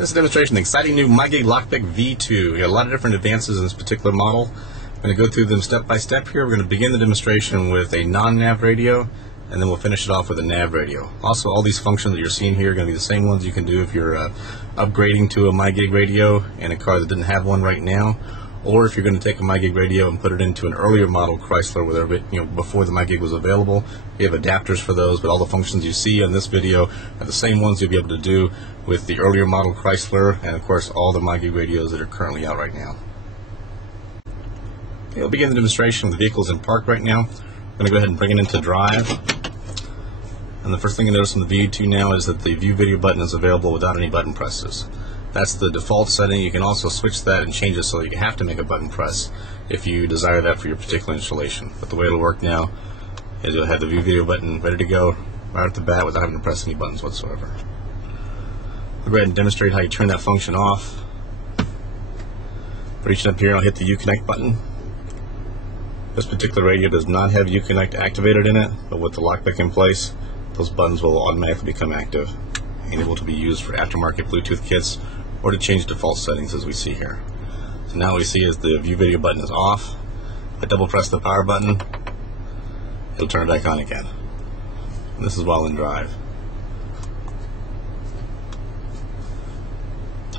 This is a demonstration of the exciting new MYGIG Lockpick V2. We got a lot of different advances in this particular model. I'm going to go through them step by step here. We're going to begin the demonstration with a non-nav radio, and then we'll finish it off with a nav radio. Also, all these functions that you're seeing here are going to be the same ones you can do if you're upgrading to a MYGIG radio in a car that didn't have one right now, or if you're going to take a MYGIG radio and put it into an earlier model Chrysler, where before the MYGIG was available. We have adapters for those, but all the functions you see in this video are the same ones you'll be able to do with the earlier model Chrysler, and of course all the MYGIG radios that are currently out right now. Okay, we'll begin the demonstration. The vehicle's in park right now. I'm going to go ahead and bring it into drive. And the first thing you notice on the V2 now is that the view video button is available without any button presses. That's the default setting. You can also switch that and change it so that you have to make a button press if you desire that for your particular installation. But the way it'll work now is you'll have the view video button ready to go right off the bat without having to press any buttons whatsoever. I'll go ahead and demonstrate how you turn that function off. Reaching up here, I'll hit the Uconnect button. This particular radio does not have Uconnect activated in it, but with the Lockpick in place, those buttons will automatically become active and able to be used for aftermarket Bluetooth kits or to change default settings as we see here. So now what we see is the view video button is off. If I double press the power button, it'll turn it back on again. And this is while in drive.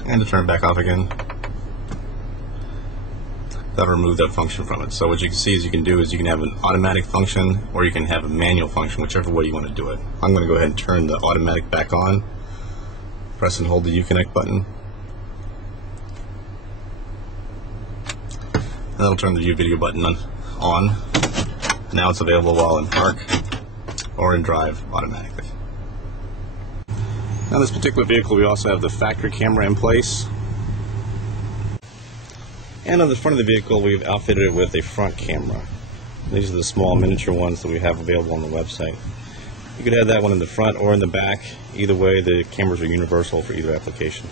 And to turn it back off again, that'll remove that function from it. So what you can see is you can have an automatic function or you can have a manual function, whichever way you want to do it. I'm going to go ahead and turn the automatic back on. Press and hold the Uconnect button. And that'll turn the view video button on. Now it's available while in park or in drive automatically. Now, this particular vehicle, we also have the factory camera in place. And on the front of the vehicle, we've outfitted it with a front camera. These are the small miniature ones that we have available on the website. You could have that one in the front or in the back. Either way, the cameras are universal for either application.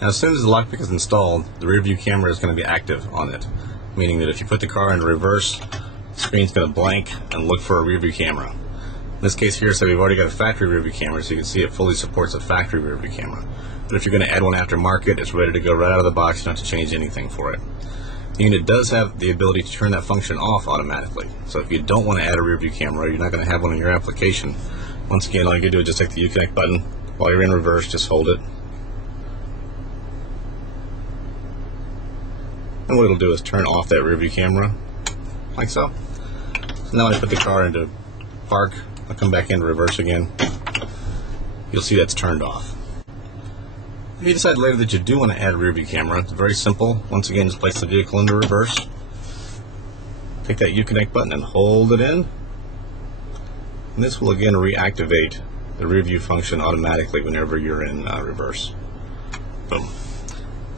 Now, as soon as the Lockpick is installed, the rear view camera is going to be active on it, meaning that if you put the car into reverse, the screen's going to blank and look for a rear view camera. In this case here, so we've already got a factory rear view camera, so you can see it fully supports a factory rear view camera. But if you're going to add one aftermarket, it's ready to go right out of the box. You don't have to change anything for it. The unit does have the ability to turn that function off automatically. So if you don't want to add a rear view camera, you're not going to have one in your application. Once again, all you can do is just take the Uconnect button. While you're in reverse, just hold it. And what it'll do is turn off that rear view camera, like so. So now when I put the car into park, I'll come back into reverse again. You'll see that's turned off. If you decide later that you do want to add a rear view camera, it's very simple. Once again, just place the vehicle into reverse. Take that Uconnect button and hold it in. And this will again reactivate the rear view function automatically whenever you're in reverse. Boom.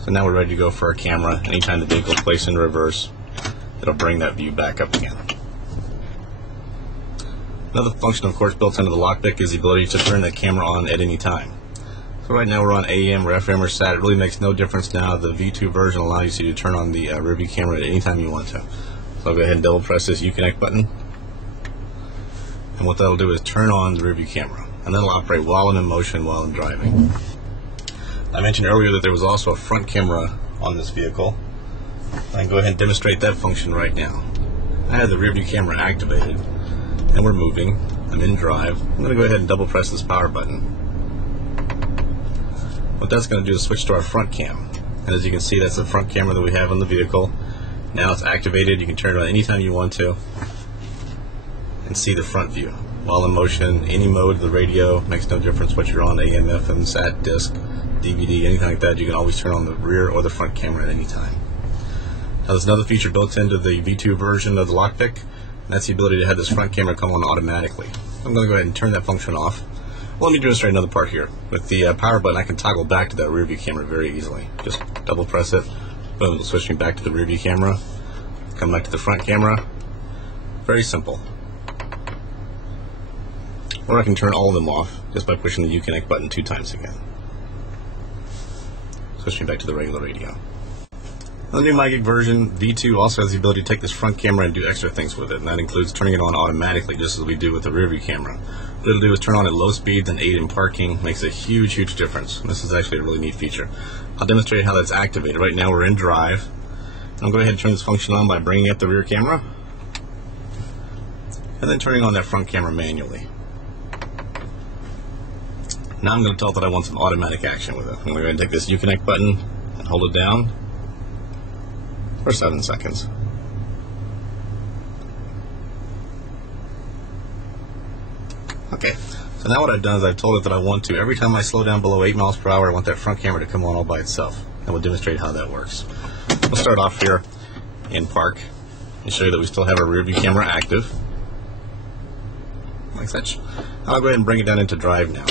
So now we're ready to go for our camera. Anytime the vehicle is placed in reverse, it'll bring that view back up again. Another function, of course, built into the Lockpick is the ability to turn that camera on at any time. So right now we're on AM or FM or SAT. It really makes no difference now. The V2 version allows you to turn on the rear view camera at any time you want to. So I'll go ahead and double press this Uconnect button. And what that'll do is turn on the rear view camera. And that'll operate while in motion, while in driving. I mentioned earlier that there was also a front camera on this vehicle. I can go ahead and demonstrate that function right now. I have the rear view camera activated. And we're moving. I'm in drive. I'm going to go ahead and double press this power button. What that's going to do is switch to our front cam. And as you can see, that's the front camera that we have on the vehicle. Now it's activated. You can turn it on anytime you want to and see the front view. While in motion, any mode of the radio, makes no difference what you're on, AM, FM, SAT, disc, DVD, anything like that. You can always turn on the rear or the front camera at any time. Now there's another feature built into the V2 version of the Lockpick, and that's the ability to have this front camera come on automatically. I'm going to go ahead and turn that function off. Well, let me demonstrate another part here. With the power button, I can toggle back to that rear view camera very easily. Just double press it, boom, it'll switch me back to the rear view camera. Come back to the front camera. Very simple. Or I can turn all of them off just by pushing the Uconnect button 2 times again. Switch me back to the regular radio. The new MYGIG version, V2, also has the ability to take this front camera and do extra things with it, and that includes turning it on automatically, just as we do with the rear view camera. What it'll do is turn on at low speeds and aid in parking. Makes a huge difference. And this is actually a really neat feature. I'll demonstrate how that's activated. Right now we're in drive. I'll go ahead and turn this function on by bringing up the rear camera, and then turning on that front camera manually. Now I'm going to tell it that I want some automatic action with it. I'm going to go ahead and take this Uconnect button and hold it down for 7 seconds. Okay, so now what I've done is I've told it that I want to, every time I slow down below 8 miles per hour, I want that front camera to come on all by itself. And we'll demonstrate how that works. We'll start off here in park and show you that we still have our rear view camera active, like such. I'll go ahead and bring it down into drive now.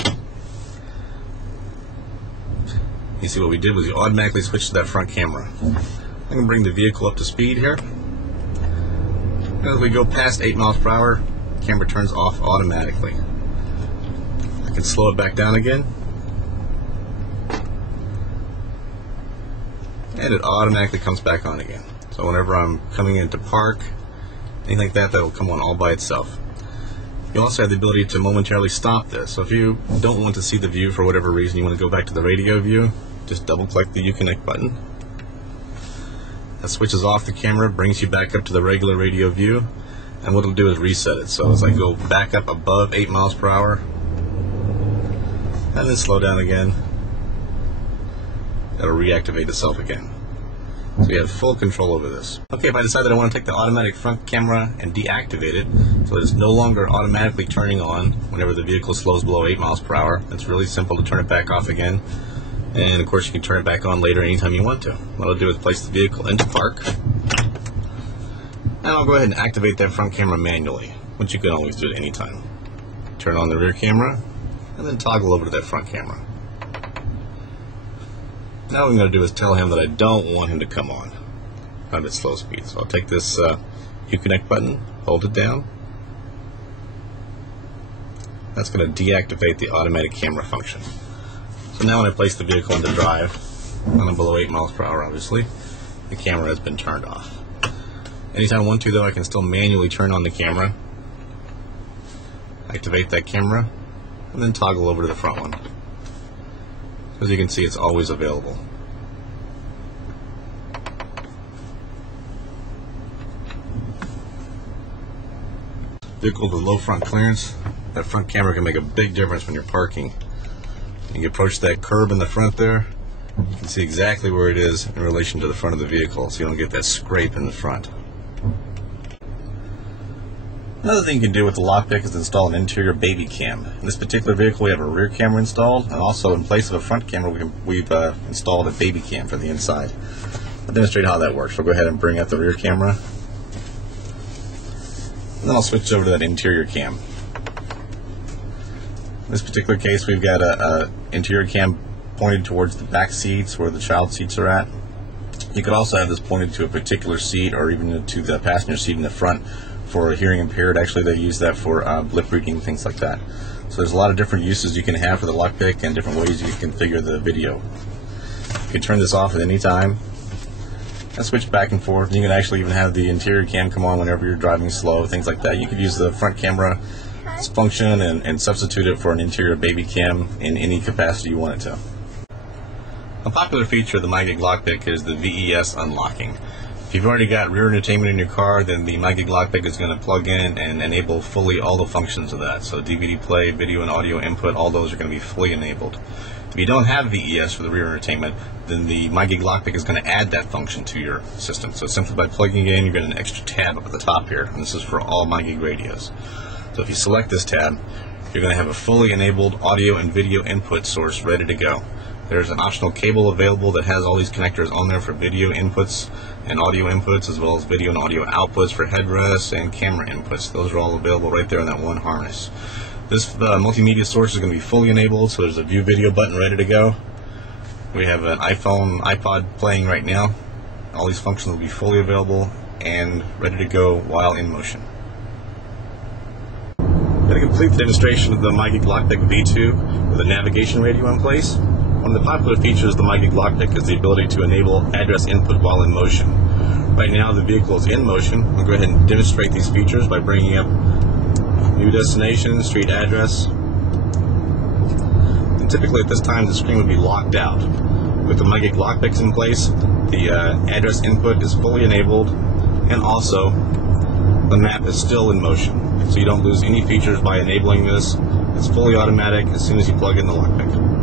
You see what we did was we automatically switched to that front camera. I'm going to bring the vehicle up to speed here. As we go past 8 miles per hour, the camera turns off automatically. I can slow it back down again, and it automatically comes back on again. So whenever I'm coming into park, anything like that, that'll come on all by itself. You also have the ability to momentarily stop this. So if you don't want to see the view for whatever reason, you want to go back to the radio view, just double click the Uconnect button. That switches off the camera, brings you back up to the regular radio view, and what it'll do is reset it. So as I go back up above 8 miles per hour, and then slow down again, it'll reactivate itself again. So you have full control over this. Okay, if I decide that I want to take the automatic front camera and deactivate it, so it's no longer automatically turning on whenever the vehicle slows below 8 miles per hour, it's really simple to turn it back off again. And of course you can turn it back on later anytime you want to. What I'll do is place the vehicle into park, and I'll go ahead and activate that front camera manually, which you can always do at any time. Turn on the rear camera, and then toggle over to that front camera. Now what I'm going to do is tell him that I don't want him to come on at slow speed. So I'll take this Uconnect button, hold it down. That's going to deactivate the automatic camera function. So now when I place the vehicle into drive, I'm below 8 miles per hour obviously, the camera has been turned off. Anytime I want to though, I can still manually turn on the camera, activate that camera, and then toggle over to the front one. As you can see, it's always available. Vehicles with low front clearance, that front camera can make a big difference when you're parking. You approach that curb in the front there, you can see exactly where it is in relation to the front of the vehicle, so you don't get that scrape in the front. Another thing you can do with the Lockpick is install an interior baby cam. In this particular vehicle we have a rear camera installed, and also in place of a front camera we've installed a baby cam for the inside. I'll demonstrate how that works. We'll go ahead and bring up the rear camera, and then I'll switch over to that interior cam. In this particular case we've got a interior cam pointed towards the back seats where the child seats are at. You could also have this pointed to a particular seat or even to the passenger seat in the front. For hearing impaired, actually they use that for blip reading, things like that. So there's a lot of different uses you can have for the Lockpick and different ways you can configure the video. You can turn this off at any time and switch back and forth. You can actually even have the interior cam come on whenever you're driving slow, things like that. You could use the front camera function and substitute it for an interior baby cam in any capacity you want it to. A popular feature of the MYGIG Lockpick is the VES unlocking. If you've already got rear entertainment in your car, then the MYGIG Lockpick is going to plug in and enable fully all the functions of that. So DVD play, video and audio input, all those are going to be fully enabled. If you don't have VES for the rear entertainment, then the MYGIG Lockpick is going to add that function to your system. So simply by plugging it in, you get an extra tab up at the top here, and this is for all MYGIG radios. So if you select this tab, you're going to have a fully enabled audio and video input source ready to go. There's an optional cable available that has all these connectors on there for video inputs and audio inputs, as well as video and audio outputs for headrests and camera inputs. Those are all available right there in that one harness. This multimedia source is going to be fully enabled, so there's a view video button ready to go. We have an iPhone, iPod playing right now. All these functions will be fully available and ready to go while in motion. I'm going to complete the demonstration of the MYGIG Lockpick V2 with a navigation radio in place. One of the popular features of the MYGIG Lockpick is the ability to enable address input while in motion. Right now the vehicle is in motion. I'll go ahead and demonstrate these features by bringing up new destination, street address. And typically at this time the screen would be locked out. With the MYGIG Lockpicks in place, the address input is fully enabled, and also the map is still in motion. So you don't lose any features by enabling this. It's fully automatic as soon as you plug in the Lockpick.